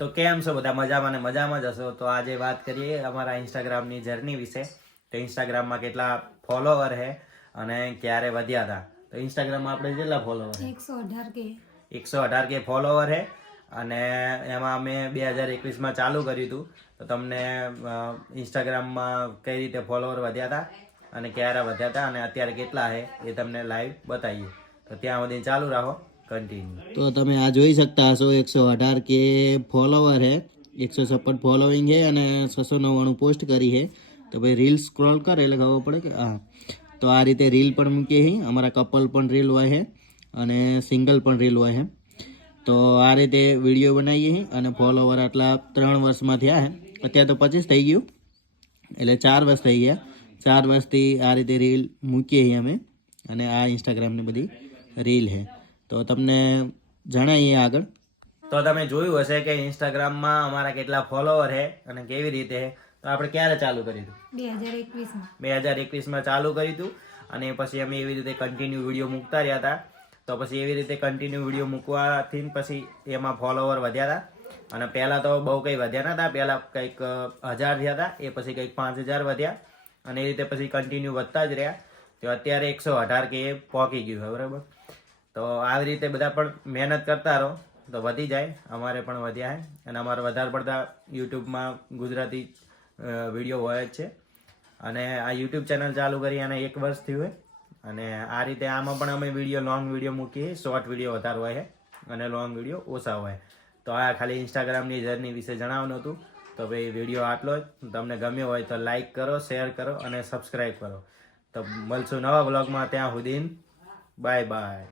તો કેમ છો બધા? મજામાં ને મજામાં જ હશો. તો આજે વાત કરીએ અમારા ઇન્સ્ટાગ્રામની જર્ની વિશે. તો ઇન્સ્ટાગ્રામમાં કેટલા ફોલોવર છે અને ક્યારે વધ્યા હતા. તો ઇન્સ્ટાગ્રામમાં આપણે કેટલા ફોલોવર? 118K ફોલોવર છે અને એમાં મેં 2021માં ચાલુ કર્યું હતું. તો તમને ઇન્સ્ટાગ્રામમાં કઈ રીતે ફોલોવર વધ્યા હતા અને ક્યારે વધ્યા હતા અને અત્યારે કેટલા છે એ તમને લાઈવ બતાવીએ. તો ત્યાં સુધી ચાલુ રાખો, કન્ટિન્યુ. તો તમે આ જોઈ શકતા હશો 118K ફોલોવર છે, 156 ફોલોઈંગ છે અને 699 પોસ્ટ કરી છે. તો ભાઈ રીલ સ્ક્રોલ કરે એટલે ખબર પડે કે હા. તો આ રીતે રીલ પણ મૂકીએ છીએ. અમારા કપલ પણ રીલ હોય છે અને સિંગલ પણ રીલ હોય છે. તો આ રીતે વિડીયો બનાવીએ છીએ અને ફોલોવર આટલા 3 વર્ષમાં થયા છે. અત્યારે તો 25 થઈ ગયું, એટલે 4 વર્ષ થઈ ગયા. 4 વર્ષથી આ રીતે રીલ મૂકીએ છીએ અમે અને આ ઇન્સ્ટાગ્રામની બધી રીલ છે. તો તમને જણાવીએ આગળ. તો તમે જોયું હશે કે ઇન્સ્ટાગ્રામમાં અમારા કેટલા ફોલોવર છે અને કેવી રીતે છે. તો આપણે ક્યારે ચાલુ કર્યું હતું? 2021માં ચાલુ કર્યું હતું અને પછી અમે એવી રીતે કન્ટિન્યુ વિડીયો મૂકતા રહ્યા હતા. તો પછી એવી રીતે કન્ટિન્યુ વિડીયો મૂકવાથી પછી એમાં ફોલોવર વધ્યા હતા અને પહેલાં તો બહુ કંઈ વધ્યા નતા. પહેલાં કંઈક 1000 થયા હતા, એ પછી કંઈક 5000 વધ્યા અને એ રીતે પછી કન્ટિન્યુ વધતા જ રહ્યા. તો અત્યારે 118K પહોંચી ગયું છે, બરાબર. તો આવી રીતે બધા પણ મહેનત કરતા રહો તો વધી જાય. અમારે પણ વધ્યા છે અને અમારે વધારે પડતા યુટ્યુબમાં ગુજરાતી વિડીયો હોય જ છે અને આ યુટ્યુબ ચેનલ ચાલુ કરી અને 1 વર્ષ થયું હોય. અને આ રીતે આમાં પણ અમે લોંગ વિડીયો મૂકીએ. શોર્ટ વિડીયો વધારે હોય છે અને લોંગ વિડીયો ઓછા હોય. તો આ ખાલી ઇન્સ્ટાગ્રામની જર્ની વિશે જણાવવાનું હતું. તો ભાઈ વિડીયો આટલો જ. તમને ગમ્યો હોય તો લાઈક કરો, શેર કરો અને સબસ્ક્રાઈબ કરો. તો મળશું નવા બ્લોગમાં. ત્યાં સુધી બાય બાય.